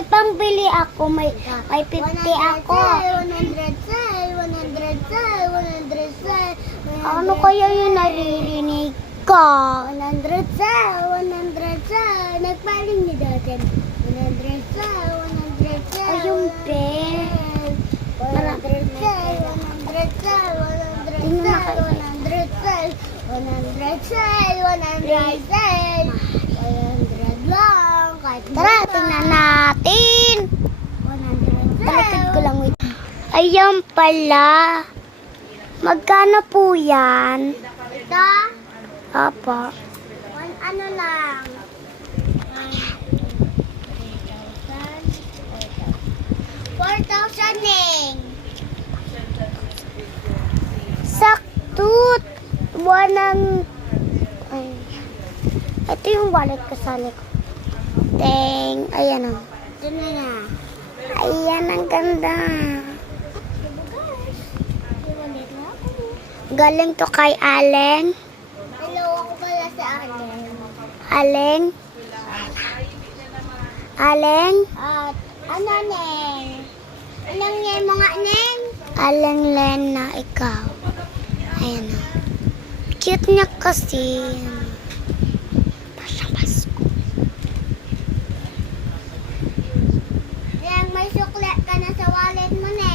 May pambili ako, may 50 ako. 100 sell, 100 sell, 100 sell. Ano kaya yung naririnig ko? 100 sell, 100 sell. Nagpaling ni dati. 100 sell, 100 sell. Ayun, pe. 100 sell, 100 sell, 100 sell, 100 sell, 100 sell, 100 sell. 100 lang. Tara, tingnan natin. 100 Talakad ko sell. lang, wait. Ayan pala. Magkano po yan? Ito, Apa. ano lang. 4,000 eh. Saktut. Buwanang... Ay. Ito yung wallet ko sa likod. Teng. Ayan o. Ito na na. Ayan, ang ganda. Galing to kay Aleng. Hello, ako pala si Allen. Aleng. Aleng. At ano, Neng? Anong name mo nga, Neng? Aleng Len na ikaw. Ayan o. Cute niya kasi.